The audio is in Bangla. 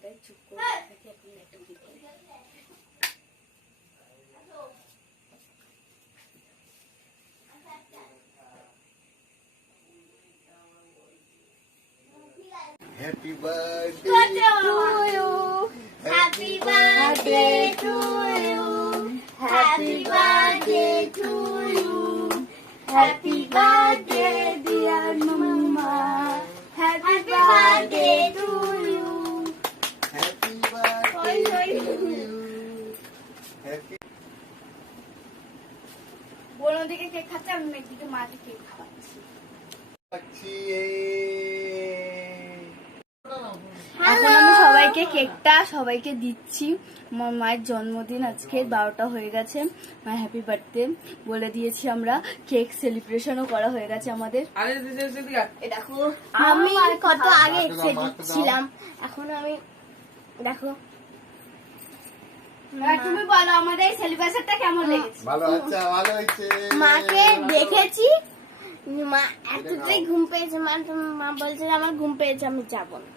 তাই চুপ করে থাকি এখন একটা video Happy birthday to you. Happy birthday to you. Happy birthday to you. Happy birthday, বোন ওদিকে কেক খাচ্ছে আমি একদিকে মাকে কেক খাওয়াচ্ছি। এখন আমি সবাইকে কেকটা সবাইকে দিচ্ছি। আমার মায়ের জন্মদিন আজকে বারোটা হয়ে গেছে। মা হ্যাপি বার্থডে বলে দিয়েছি আমরা কেক সেলিব্রেশনও করা হয়ে গেছে আমাদের। দেখো। আমি কত আগে এক্সাইটেড ছিলাম। এখন আমি দেখো তুমি বলো আমাদের এই সেলিব্রেশনটা কেমন লেগেছে? ভালো আচ্ছা ভালো হয়েছে। মাকে দেখেছি। মা এতটাই ঘুম পেয়েছে মা মা বলছে আমার ঘুম পেয়েছে আমি যাব না।